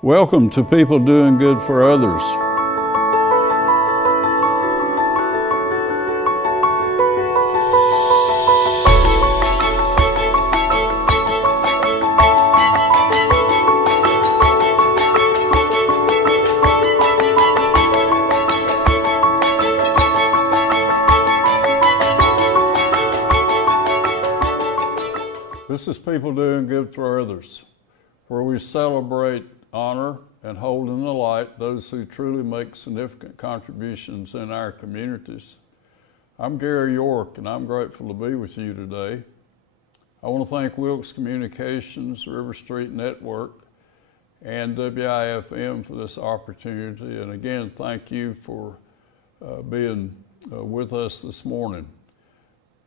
Welcome to People Doing Good for Others. This is People Doing Good for Others, where we celebrate, honor, and hold in the light those who truly make significant contributions in our communities. I'm Gary York, and I'm grateful to be with you today. I want to thank Wilkes Communications, River Street Network, and WIFM for this opportunity. And again, thank you for being with us this morning.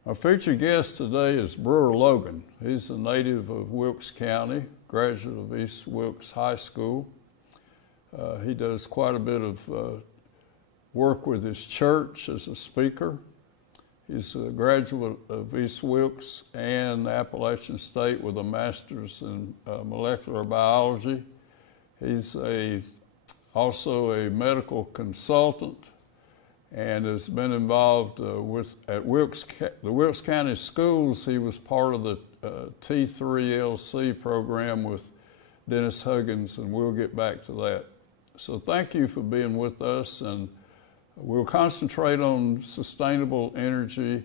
Our featured guest today is Brewer Logan. He's a native of Wilkes County, graduate of East Wilkes High School. He does quite a bit of work with his church as a speaker. He's a graduate of East Wilkes and Appalachian State with a master's in molecular biology. He's also a medical consultant and has been involved at the Wilkes County Schools. He was part of the T3LC program with Dennis Huggins, and we'll get back to that. So thank you for being with us, and we'll concentrate on sustainable energy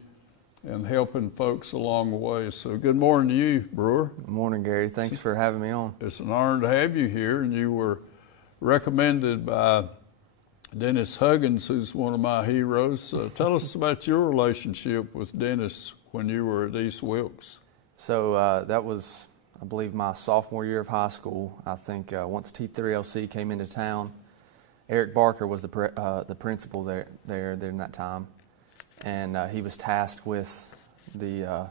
and helping folks along the way. So good morning to you, Brewer. Good morning, Gary. Thanks for having me on. It's an honor to have you here, and you were recommended by Dennis Huggins, who's one of my heroes. Tell us about your relationship with Dennis when you were at East Wilkes. So that was, I believe, my sophomore year of high school. I think once T3LC came into town, Eric Barker was the principal there during that time, and he was tasked with the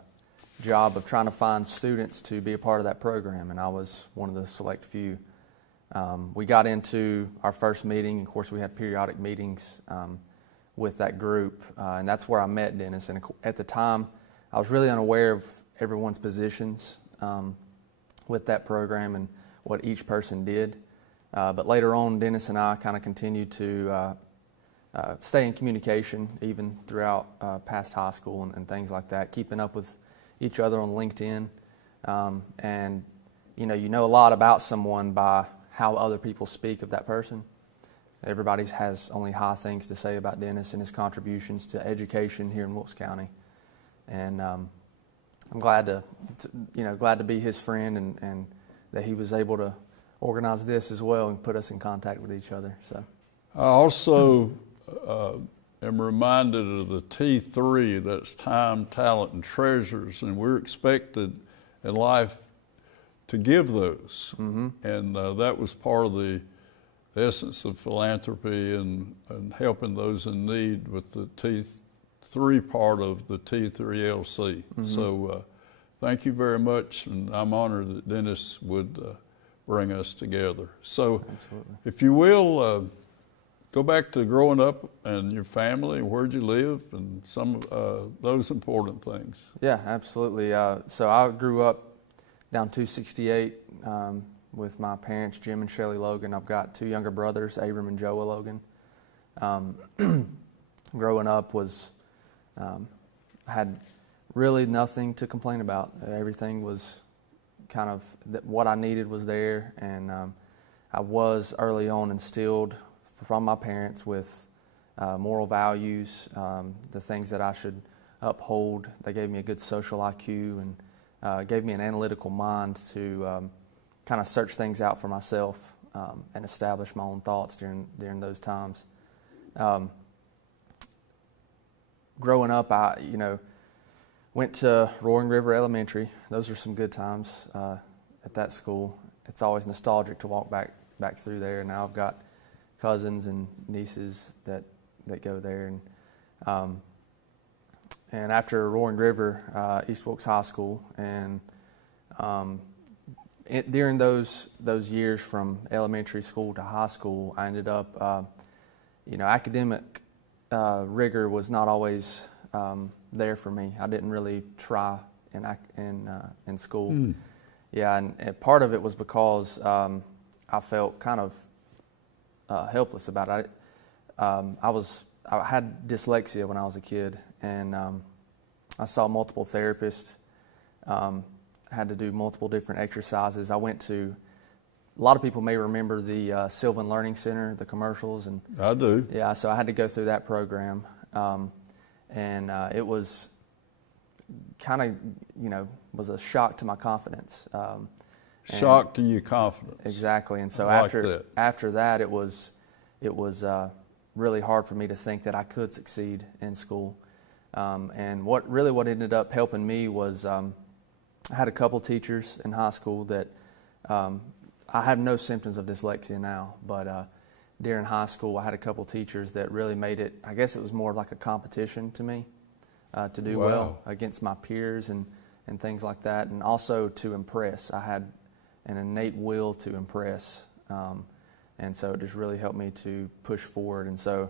job of trying to find students to be a part of that program, and I was one of the select few. We got into our first meeting. Of course, we had periodic meetings with that group, and that's where I met Dennis. And at the time, I was really unaware of everyone's positions with that program and what each person did. But later on, Dennis and I kind of continued to stay in communication, even throughout past high school and things like that, keeping up with each other on LinkedIn. And you know a lot about someone by how other people speak of that person. Everybody has only high things to say about Dennis and his contributions to education here in Wilkes County. And I'm glad to be his friend, and that he was able to organize this as well and put us in contact with each other. So I also am reminded of the T3, that's time, talent, and treasures, and we're expected in life to give those. Mm-hmm. And that was part of the essence of philanthropy and helping those in need with the T3 part of the T3LC. Mm-hmm. So thank you very much, and I'm honored that Dennis would bring us together. So absolutely. If you will, go back to growing up and your family, where'd you live, and some of those important things. Yeah, absolutely. So I grew up down 268 with my parents, Jim and Shelley Logan. I've got two younger brothers, Abram and Joa Logan. Growing up had really nothing to complain about. Everything was kind of what I needed was there, and I was early on instilled from my parents with moral values, the things that I should uphold. They gave me a good social IQ and gave me an analytical mind to kind of search things out for myself and establish my own thoughts during those times. Growing up, I went to Roaring River Elementary. Those are some good times at that school. It's always nostalgic to walk back through there. Now I've got cousins and nieces that go there, and after Roaring River, East Wilkes High School, and during those years from elementary school to high school, I ended up, academic rigor was not always there for me. I didn't really try in school. Yeah, and part of it was because I I felt kind of helpless about it. I had dyslexia when I was a kid, and I saw multiple therapists. Had to do multiple different exercises. I went to, a lot of people may remember the Sylvan Learning Center, the commercials, and I do. yeah, so I had to go through that program, and it was kind of, was a shock to my confidence. Shock to your confidence. Exactly, and so I like that. after that, it was really hard for me to think that I could succeed in school. And what ended up helping me was I had a couple teachers in high school that I have no symptoms of dyslexia now, but during high school I had a couple teachers that really made it, I guess it was more like a competition to me to do well against my peers and things like that, and also to impress. I had an innate will to impress, and so it just really helped me to push forward. And so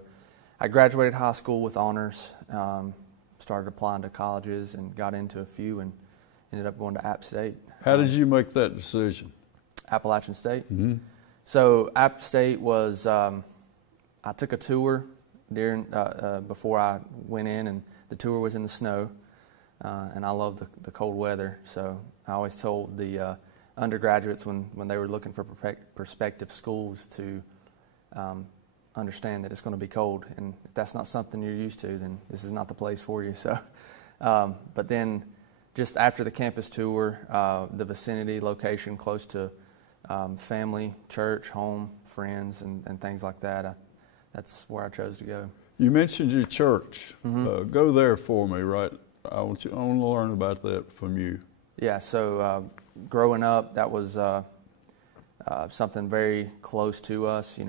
I graduated high school with honors, started applying to colleges and got into a few, and ended up going to App State. How did you make that decision? Appalachian State. Mm-hmm. So App State was, I took a tour before I went in, and the tour was in the snow, and I loved the cold weather. So I always told the undergraduates when they were looking for prospective schools to understand that it's going to be cold, and if that's not something you're used to, then this is not the place for you. So, but then just after the campus tour, the vicinity, location close to family, church, home, friends, and things like that, that's where I chose to go. You mentioned your church. Mm-hmm. Go there for me, right? I want to learn about that from you. Yeah, so growing up, that was something very close to us.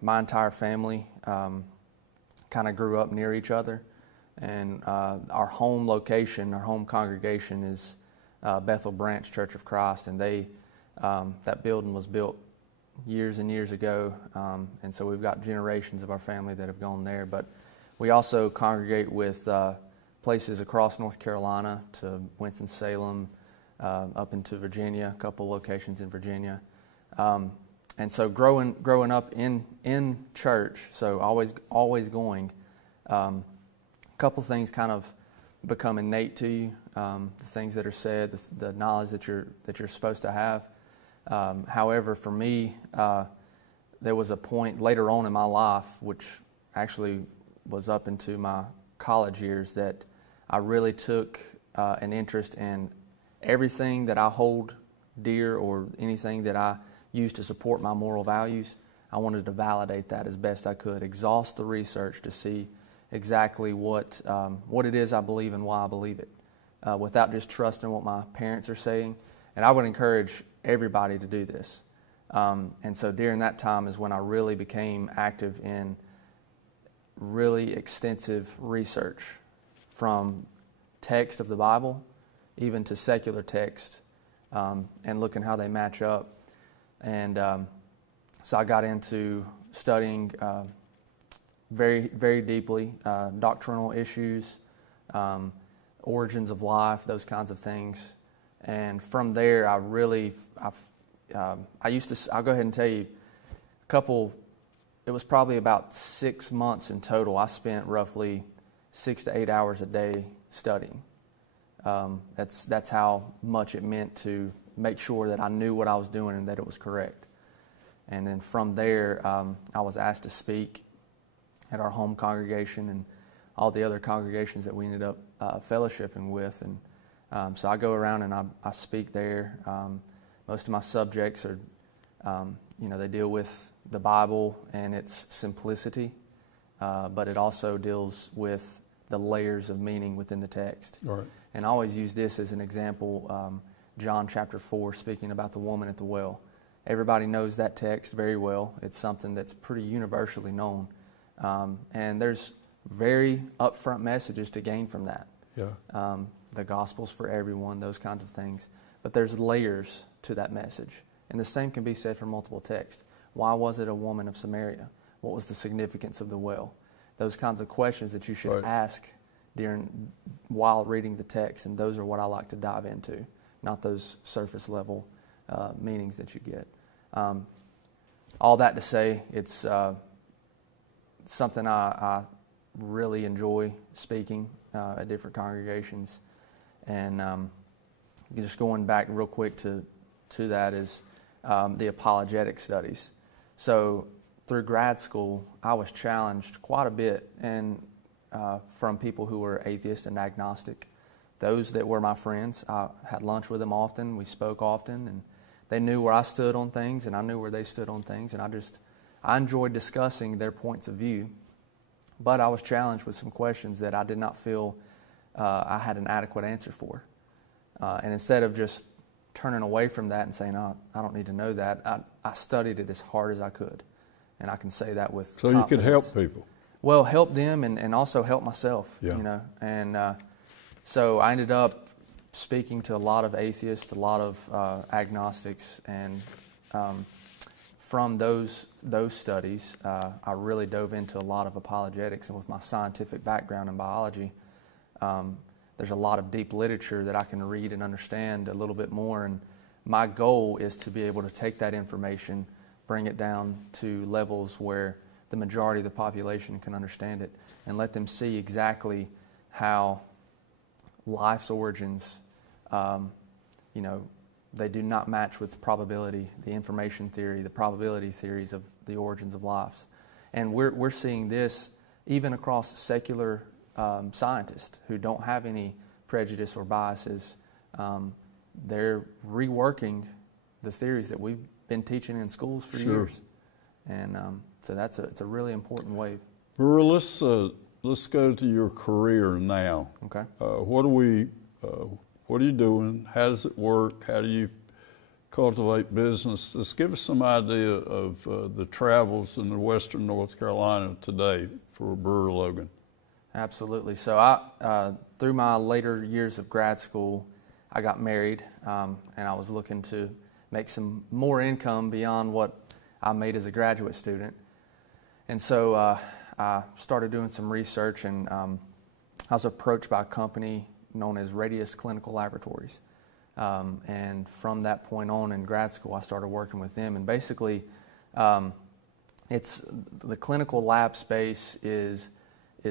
My entire family kind of grew up near each other, and our home location, our home congregation is Bethel Branch Church of Christ, and that building was built years and years ago, and so we've got generations of our family that have gone there. But we also congregate with places across North Carolina to Winston-Salem, up into Virginia, a couple locations in Virginia. And so growing up in church, so always going, a couple things kind of become innate to you, the things that are said, the knowledge that you're supposed to have. However, for me, there was a point later on in my life, which actually was up into my college years, that I really took an interest in everything that I hold dear or anything that I use to support my moral values. I wanted to validate that as best I could, exhaust the research to see exactly what it is I believe and why I believe it, without just trusting what my parents are saying. And I would encourage everybody to do this. And so during that time is when I really became active in really extensive research, from text of the Bible even to secular text, and looking how they match up. And so I got into studying very, very deeply doctrinal issues, origins of life, those kinds of things. And from there, I'll go ahead and tell you, it was probably about 6 months in total. I spent roughly 6 to 8 hours a day studying. That's how much it meant to make sure that I knew what I was doing and that it was correct. And then from there, I was asked to speak at our home congregation and all the other congregations that we ended up fellowshipping with. And so I go around and I speak there. Most of my subjects are, they deal with the Bible and its simplicity, but it also deals with the layers of meaning within the text. All right. And I always use this as an example, John chapter 4, speaking about the woman at the well. Everybody knows that text very well. It's something that's pretty universally known. And there's very upfront messages to gain from that. Yeah. The gospel's for everyone, those kinds of things. But there's layers to that message. And the same can be said for multiple texts. Why was it a woman of Samaria? What was the significance of the well? Those kinds of questions that you should ask while reading the text, and those are what I like to dive into, not those surface level meetings that you get. All that to say, it's something I really enjoy speaking at different congregations. And just going back real quick to that is the apologetic studies. So through grad school, I was challenged quite a bit and from people who were atheist and agnostic. Those that were my friends, I had lunch with them often, we spoke often, and they knew where I stood on things, and I knew where they stood on things, and I enjoyed discussing their points of view, but I was challenged with some questions that I did not feel I had an adequate answer for. And instead of just turning away from that and saying, oh, I don't need to know that, I studied it as hard as I could, and I can say that with confidence. You could help people. Well, help them and also help myself, yeah. And so I ended up speaking to a lot of atheists, a lot of agnostics, and from those studies, I really dove into a lot of apologetics. And with my scientific background in biology, there's a lot of deep literature that I can read and understand a little bit more. And my goal is to be able to take that information, bring it down to levels where the majority of the population can understand it, and let them see exactly how life's origins, they do not match with probability, the information theory, the probability theories of the origins of lives. And we're seeing this even across secular scientists who don't have any prejudice or biases. They're reworking the theories that we've been teaching in schools for years. And so it's a really important wave. Brewer, let's go to your career now. Okay. What are you doing? How does it work? How do you cultivate business? Just give us some idea of the travels in the Western North Carolina today for Brewer Logan. Absolutely. So I, through my later years of grad school, I got married, and I was looking to make some more income beyond what I made as a graduate student. And so I started doing some research, and I was approached by a company known as Radius Clinical Laboratories. And from that point on in grad school, I started working with them. And basically, it's the clinical lab space is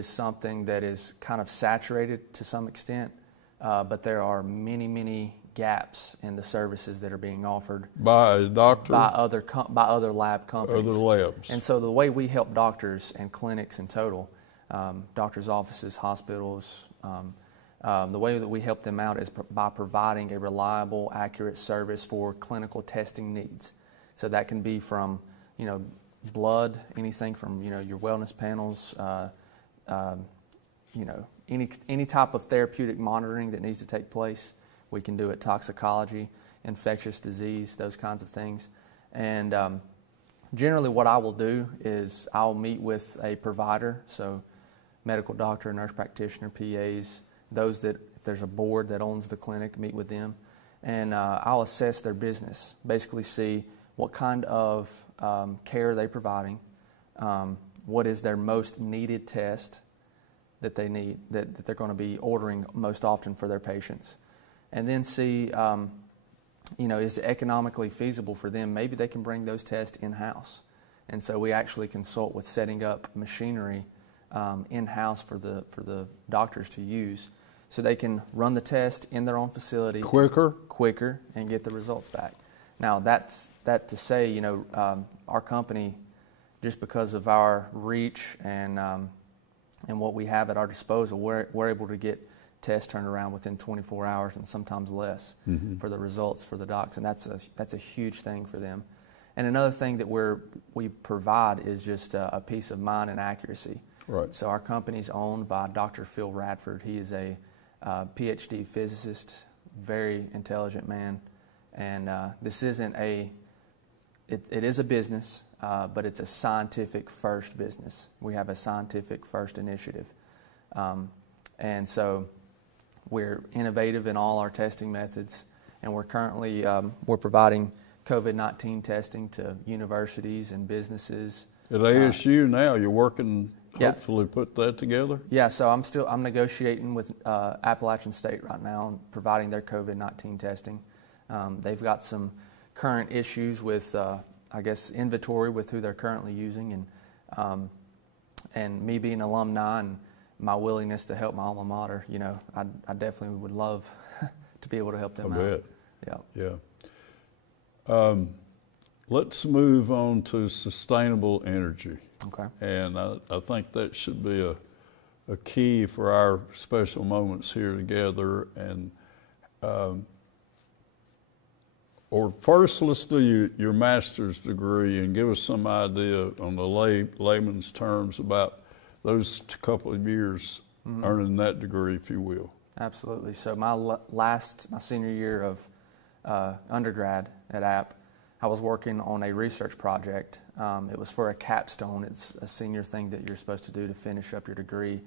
something that is kind of saturated to some extent, but there are many gaps in the services that are being offered by a doctor, by other lab companies, other labs. And so the way we help doctors and clinics in total, doctors' offices, hospitals, the way that we help them out is by providing a reliable, accurate service for clinical testing needs. So that can be from, blood, anything from, your wellness panels, any type of therapeutic monitoring that needs to take place. We can do it, toxicology, infectious disease, those kinds of things. And generally what I will do is I'll meet with a provider, so medical doctor, nurse practitioner, PAs, those that, if there's a board that owns the clinic, meet with them, and I'll assess their business, basically see what kind of care they're providing, what is their most needed test that they need, that they're going to be ordering most often for their patients, and then see, is it economically feasible for them? Maybe they can bring those tests in-house. And so we actually consult with setting up machinery in-house for the doctors to use, so they can run the test in their own facility quicker and get the results back. Now that to say, our company, just because of our reach and what we have at our disposal, we're able to get tests turned around within 24 hours and sometimes less for the results for the docs, and that's a huge thing for them. And another thing that we provide is just a peace of mind and accuracy. Right. So our company's owned by Dr. Phil Radford. He is a PhD physicist, very intelligent man, and this isn't it is a business, but it's a scientific first business. We have a scientific first initiative, and so we're innovative in all our testing methods, and we're currently we're providing COVID-19 testing to universities and businesses. At ASU now, you're working, hopefully put that together? Yeah, so I'm negotiating with Appalachian State right now, providing their COVID-19 testing. They've got some current issues with, I guess, inventory with who they're currently using, and me being an alumni and my willingness to help my alma mater, I definitely would love to be able to help them out. I bet. Yeah. Yeah. Let's move on to sustainable energy. Okay. And I think that should be a key for our special moments here together. And or first, let's do your master's degree and give us some idea on the layman's terms about those couple of years earning that degree, if you will. Absolutely. So my senior year of undergrad at App, I was working on a research project. It was for a capstone. It's a senior thing that you're supposed to do to finish up your degree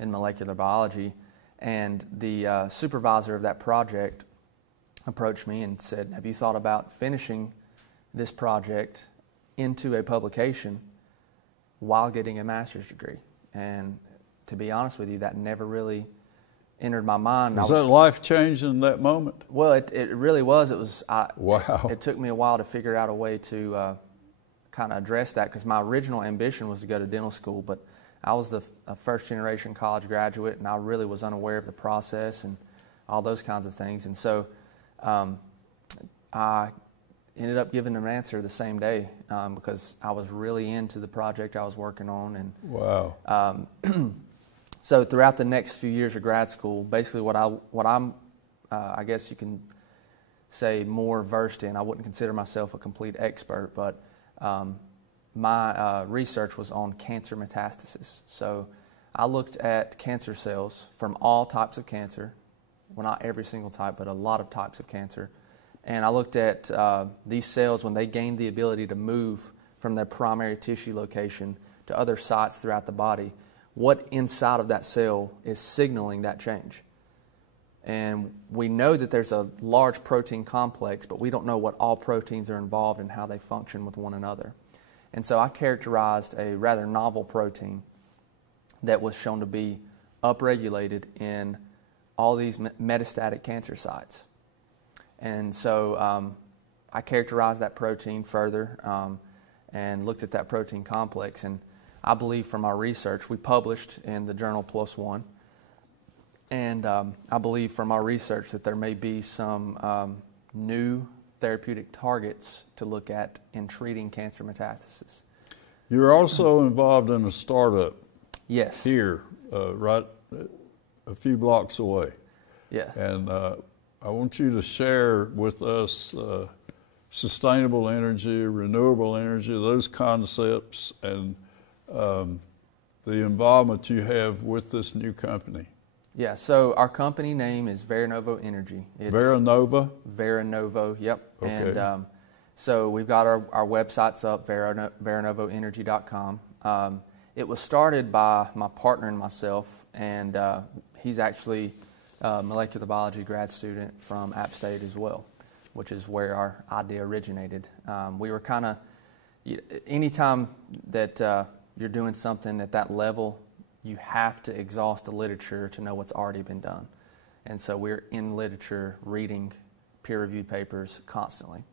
in molecular biology. And the supervisor of that project approached me and said, have you thought about finishing this project into a publication while getting a master's degree? And to be honest with you, that never really entered my mind. Was that life-changing in that moment? Well, it really was. Wow. It took me a while to figure out a way to kind of address that, because my original ambition was to go to dental school, but I was a first-generation college graduate, and I really was unaware of the process and all those kinds of things. And so I ended up giving them an answer the same day because I was really into the project I was working on. And wow. So throughout the next few years of grad school, basically what I'm, I guess you can say, more versed in, I wouldn't consider myself a complete expert, but my research was on cancer metastasis. So I looked at cancer cells from all types of cancer, well, not every single type, but a lot of types of cancer. And I looked at these cells when they gained the ability to move from their primary tissue location to other sites throughout the body. What inside of that cell is signaling that change? And we know that there's a large protein complex, but we don't know what all proteins are involved and how they function with one another. And so I characterized a rather novel protein that was shown to be upregulated in all these metastatic cancer sites. And so I characterized that protein further and looked at that protein complex. And I believe from our research, we published in the journal PLOS ONE, and I believe from our research that there may be some new therapeutic targets to look at in treating cancer metastasis. You're also involved in a startup. Yes. Here, right a few blocks away. Yeah. And I want you to share with us sustainable energy, renewable energy, those concepts, and the involvement you have with this new company. Yeah, so our company name is Veranovo Energy. It's Veranova? Veranovo, yep. Okay. And so we've got our websites up, veranovoenergy.com. It was started by my partner and myself, and he's actually a molecular biology grad student from App State as well, which is where our idea originated. We were kind of, anytime that you're doing something at that level, you have to exhaust the literature to know what's already been done. And so we're in literature reading peer-reviewed papers constantly.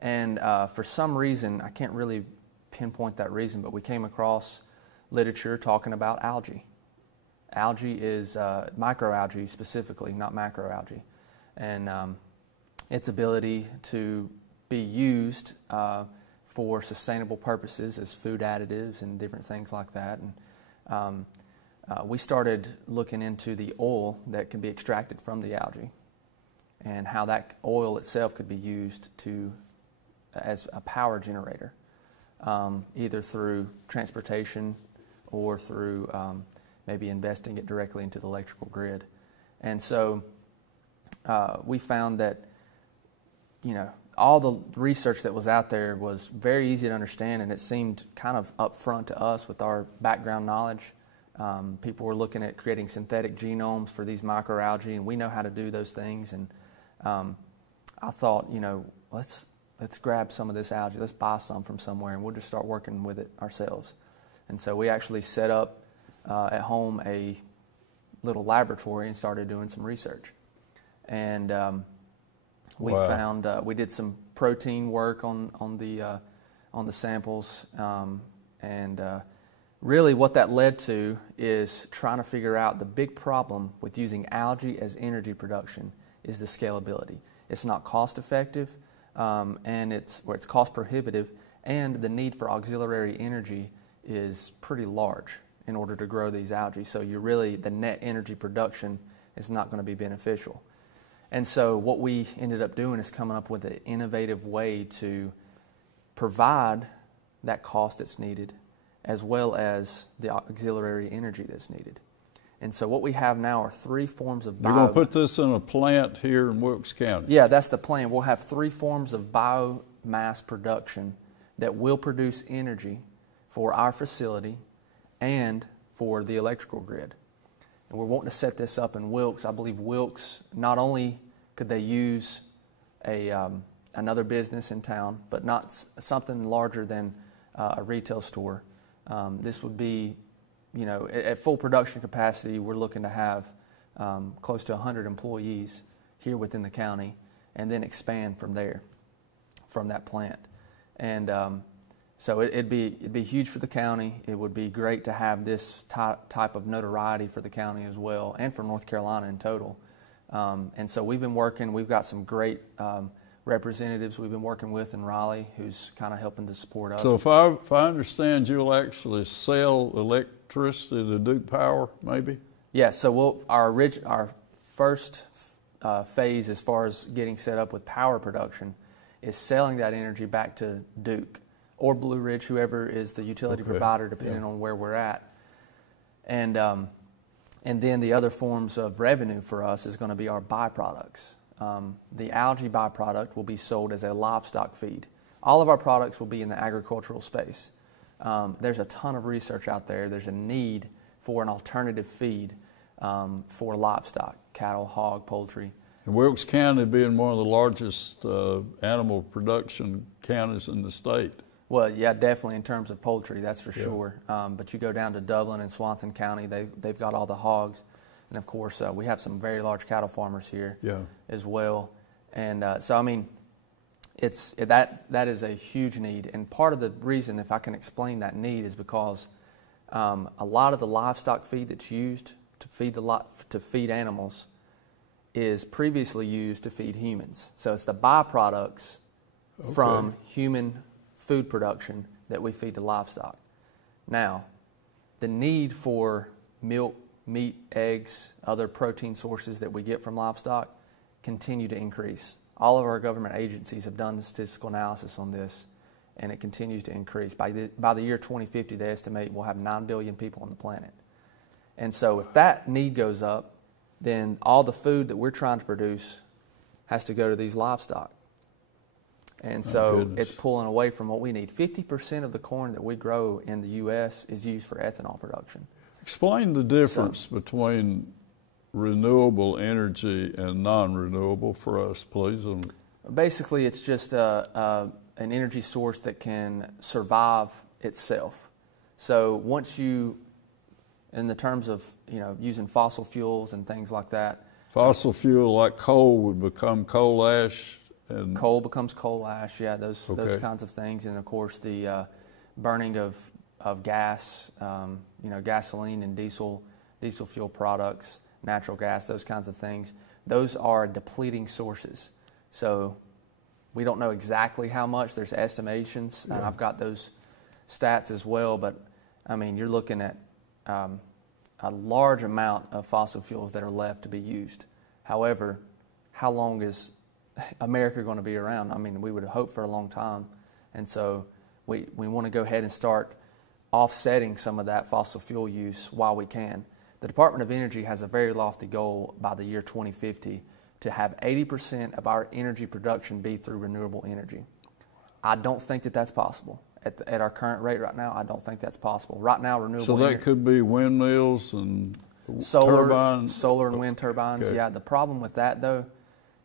And for some reason, I can't really pinpoint that reason, but we came across literature talking about algae. Algae is microalgae specifically, not macroalgae. And its ability to be used for sustainable purposes as food additives and different things like that. And we started looking into the oil that can be extracted from the algae and how that oil itself could be used as a power generator, either through transportation or through maybe investing it directly into the electrical grid. And so we found that, all the research that was out there was very easy to understand, and it seemed kind of upfront to us with our background knowledge. People were looking at creating synthetic genomes for these microalgae, and we know how to do those things. And I thought, let's grab some of this algae, let's buy some from somewhere, and we'll just start working with it ourselves. And so we actually set up at home a little laboratory and started doing some research. And We Wow. found we did some protein work on the samples, and really what that led to is trying to figure out the big problem with using algae as energy production is the scalability. It's not cost effective, and it's cost prohibitive, and the need for auxiliary energy is pretty large in order to grow these algae. So the net energy production is not going to be beneficial. And so what we ended up doing is coming up with an innovative way to provide that cost that's needed, as well as the auxiliary energy that's needed. And so what we have now are 3 forms of You're going to put this in a plant here in Wilkes County? Yeah, that's the plan. We'll have 3 forms of biomass production that will produce energy for our facility and for the electrical grid. And we're wanting to set this up in Wilkes. I believe Wilkes, not only could they use another business in town, but not something larger than a retail store. This would be, at full production capacity, we're looking to have close to 100 employees here within the county, and then expand from there, from that plant. And so it'd be huge for the county. It would be great to have this type of notoriety for the county as well, and for North Carolina in total. And so we've been working. We've got some great representatives we've been working with in Raleigh, who's kind of helping to support us. So if I understand, you'll actually sell electricity to Duke Power, maybe? Yeah. So our first phase, as far as getting set up with power production, is selling that energy back to Duke or Blue Ridge, whoever is the utility provider, depending on where we're at. And then the other forms of revenue for us is going to be our byproducts. The algae byproduct will be sold as a livestock feed. All of our products will be in the agricultural space. There's a ton of research out there. There's a need for an alternative feed for livestock, cattle, hog, poultry. And Wilkes County being one of the largest animal production counties in the state. Well, yeah, definitely in terms of poultry, that's for sure. But you go down to Dublin and Swanson County, they've got all the hogs. And of course, we have some very large cattle farmers here as well. And so, I mean, that is a huge need. And part of the reason, if I can explain that need, is because a lot of the livestock feed that's used to feed animals is previously used to feed humans. So it's the byproducts from human food production that we feed to livestock. Now, the need for milk, meat, eggs, other protein sources that we get from livestock continue to increase. All of our government agencies have done the statistical analysis on this, and it continues to increase. By the year 2050, they estimate we'll have 9 billion people on the planet. And so if that need goes up, then all the food that we're trying to produce has to go to these livestock. And so it's pulling away from what we need. 50% of the corn that we grow in the U.S. is used for ethanol production. Explain the difference between renewable energy and non-renewable for us, please. Basically, it's just an energy source that can survive itself. So once you, in the terms of using fossil fuels and things like that. Fossil fuel like coal would become coal ash. And coal becomes coal ash, those kinds of things. And of course the burning of gas, gasoline and diesel fuel products, natural gas, those kinds of things. Those are depleting sources. So we don't know exactly how much. There's estimations. And I've got those stats as well. But I mean, you're looking at a large amount of fossil fuels that are left to be used. However, how long is America going to be around? I mean, we would hope for a long time. And so we want to go ahead and start offsetting some of that fossil fuel use while we can. The Department of Energy has a very lofty goal by the year 2050 to have 80% of our energy production be through renewable energy. I don't think that that's possible. At our current rate right now, I don't think that's possible. Right now, renewable energy... So that could be windmills and turbines? Solar and wind turbines, The problem with that, though,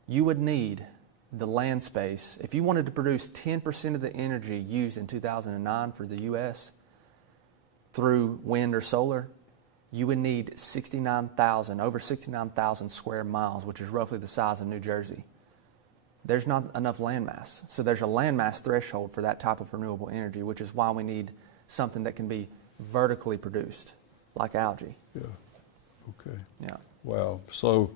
you would need the land space. If you wanted to produce 10% of the energy used in 2009 for the U.S. through wind or solar, you would need over 69,000 square miles, which is roughly the size of New Jersey. there's not enough land mass. So there's a land mass threshold for that type of renewable energy, which is why we need something that can be vertically produced, like algae. Yeah. Okay. Yeah. Wow. So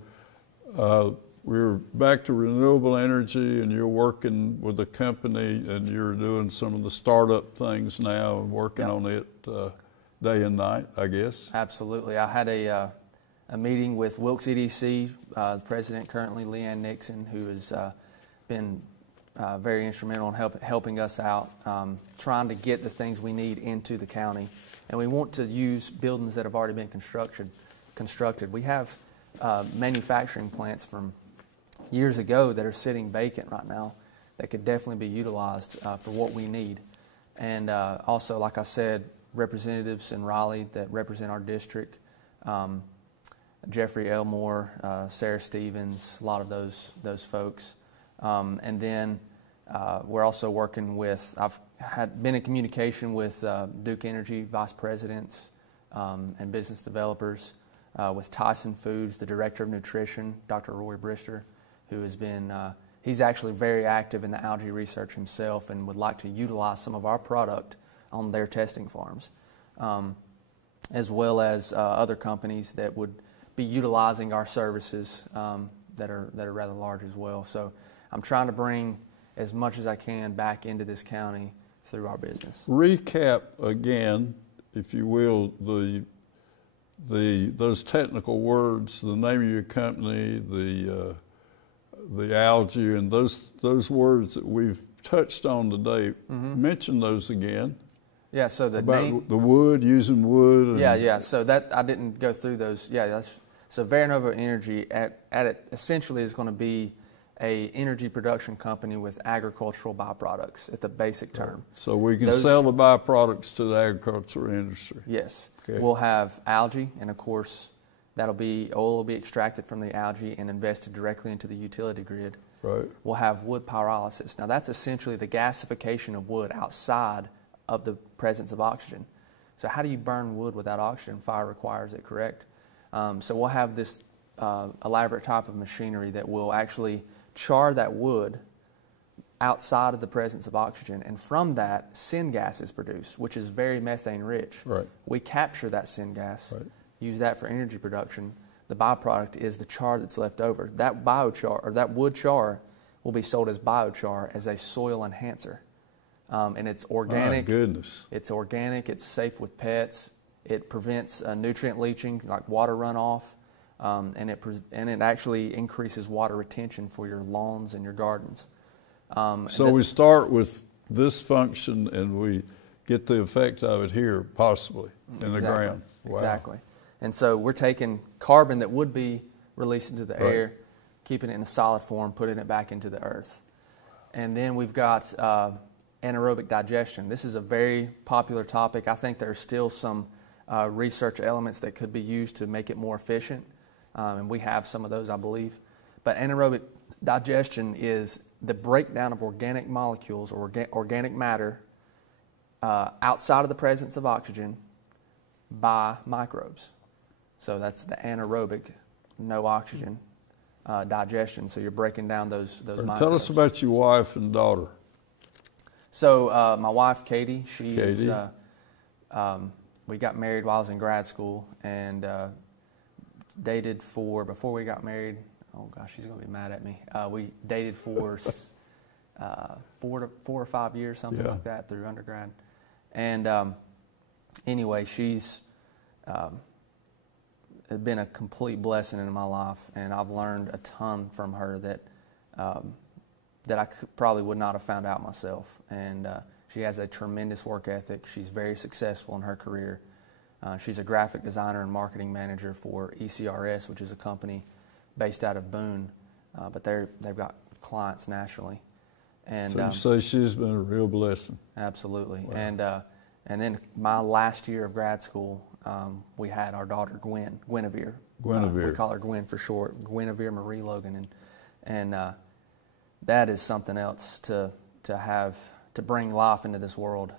we're back to renewable energy, and you're working with a company, and you're doing some of the startup things now and working on it day and night, I guess. Absolutely. I had a meeting with Wilkes EDC, the president currently, Leanne Nixon, who has been very instrumental in helping us out, trying to get the things we need into the county. And we want to use buildings that have already been constructed. We have manufacturing plants from years ago that are sitting vacant right now that could definitely be utilized for what we need. And also, like I said, representatives in Raleigh that represent our district, Jeffrey Elmore, Sarah Stevens, a lot of those folks. And then we're also working with, I've been in communication with Duke Energy vice presidents and business developers, with Tyson Foods, the director of nutrition, Dr. Roy Brister, who has been, he's actually very active in the algae research himself and would like to utilize some of our product on their testing farms, as well as other companies that would be utilizing our services that are rather large as well. So I'm trying to bring as much as I can back into this county through our business. Recap again, if you will, those technical words, the name of your company, the algae, and those words that we've touched on today. Mm-hmm. Mention those again. Yeah. So the about name, the wood, using wood. And yeah. So that I didn't go through those. Yeah. So Veranova Energy at it essentially is going to be a energy production company with agricultural byproducts at the basic term. Right. So we can sell the byproducts to the agricultural industry. Yes. Okay. We'll have algae, and of course, oil will be extracted from the algae and invested directly into the utility grid. Right. We'll have wood pyrolysis. Now that's essentially the gasification of wood outside of the presence of oxygen. So how do you burn wood without oxygen? Fire requires it, correct? So we'll have this elaborate type of machinery that will actually char that wood outside of the presence of oxygen, and from that, syngas is produced, which is very methane rich. Right. We capture that syngas, right. use that for energy production. The byproduct is the char that's left over. That biochar, or that wood char, will be sold as biochar as a soil enhancer. And it's organic. My goodness. It's organic, it's safe with pets, it prevents nutrient leaching, like water runoff. And it actually increases water retention for your lawns and your gardens. So we start with this function and we get the effect of it here, possibly, in the ground. Wow. Exactly. And so we're taking carbon that would be released into the air, keeping it in a solid form, putting it back into the earth. And then we've got anaerobic digestion. This is a very popular topic. I think there's still some research elements that could be used to make it more efficient. And we have some of those, I believe. But anaerobic digestion is the breakdown of organic molecules or organic matter outside of the presence of oxygen by microbes. So that's the anaerobic, no oxygen digestion. So you're breaking down those microbes. Tell us about your wife and daughter. So my wife, Katie, we got married while I was in grad school, and dated before we got married. Oh gosh, she's gonna be mad at me. We dated for 4 or 5 years, something like that, through undergrad. And anyway, she's been a complete blessing in my life, and I've learned a ton from her that I probably would not have found out myself. And she has a tremendous work ethic. She's very successful in her career. She's a graphic designer and marketing manager for ECRS, which is a company based out of Boone, but they've got clients nationally. And so you say she's been a real blessing. Absolutely. Wow. And then my last year of grad school, we had our daughter Guinevere. We call her Gwen for short. Guinevere Marie Logan, and that is something else to bring life into this world.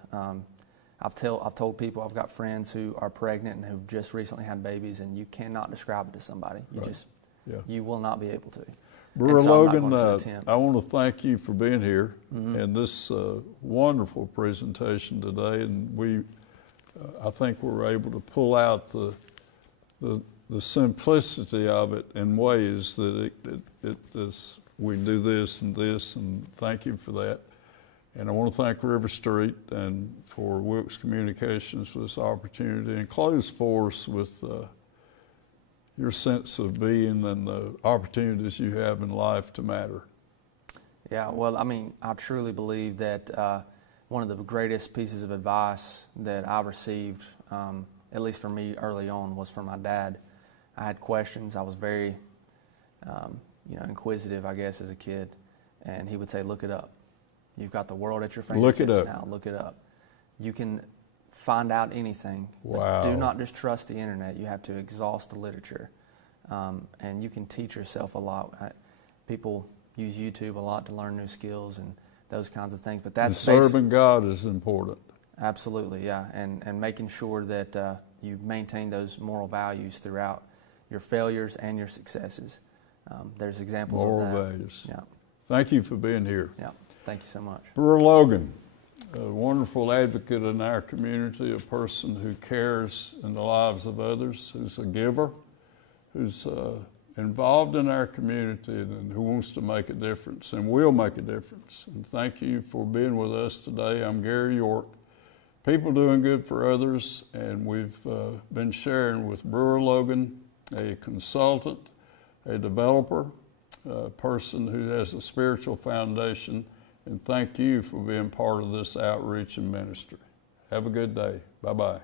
I've told people, I've got friends who are pregnant and who've just recently had babies, and you cannot describe it to somebody. You will not be able to. Brewer so I'm not Logan, going to attempt. I want to thank you for being here and this wonderful presentation today. And I think we're able to pull out the simplicity of it in ways that we do this, and thank you for that. And I want to thank River Street and for Wilkes Communications for this opportunity, and close for us with your sense of being and the opportunities you have in life to matter. Yeah, well, I mean, I truly believe that one of the greatest pieces of advice that I received, at least for me early on, was from my dad. I had questions. I was very, inquisitive, I guess, as a kid. And he would say, look it up. You've got the world at your fingertips now. Look it up. You can find out anything. Wow. But do not just trust the internet. You have to exhaust the literature. And you can teach yourself a lot. People use YouTube a lot to learn new skills and those kinds of things. But that's serving God is important. Absolutely, yeah. And making sure that you maintain those moral values throughout your failures and your successes. There's examples of that. Moral values. Yeah. Thank you for being here. Yeah. Thank you so much. Brewer Logan, a wonderful advocate in our community, a person who cares in the lives of others, who's a giver, who's involved in our community and who wants to make a difference and will make a difference. And thank you for being with us today. I'm Gary York. People doing good for others, and we've been sharing with Brewer Logan, a consultant, a developer, a person who has a spiritual foundation, and thank you for being part of this outreach and ministry. Have a good day. Bye-bye.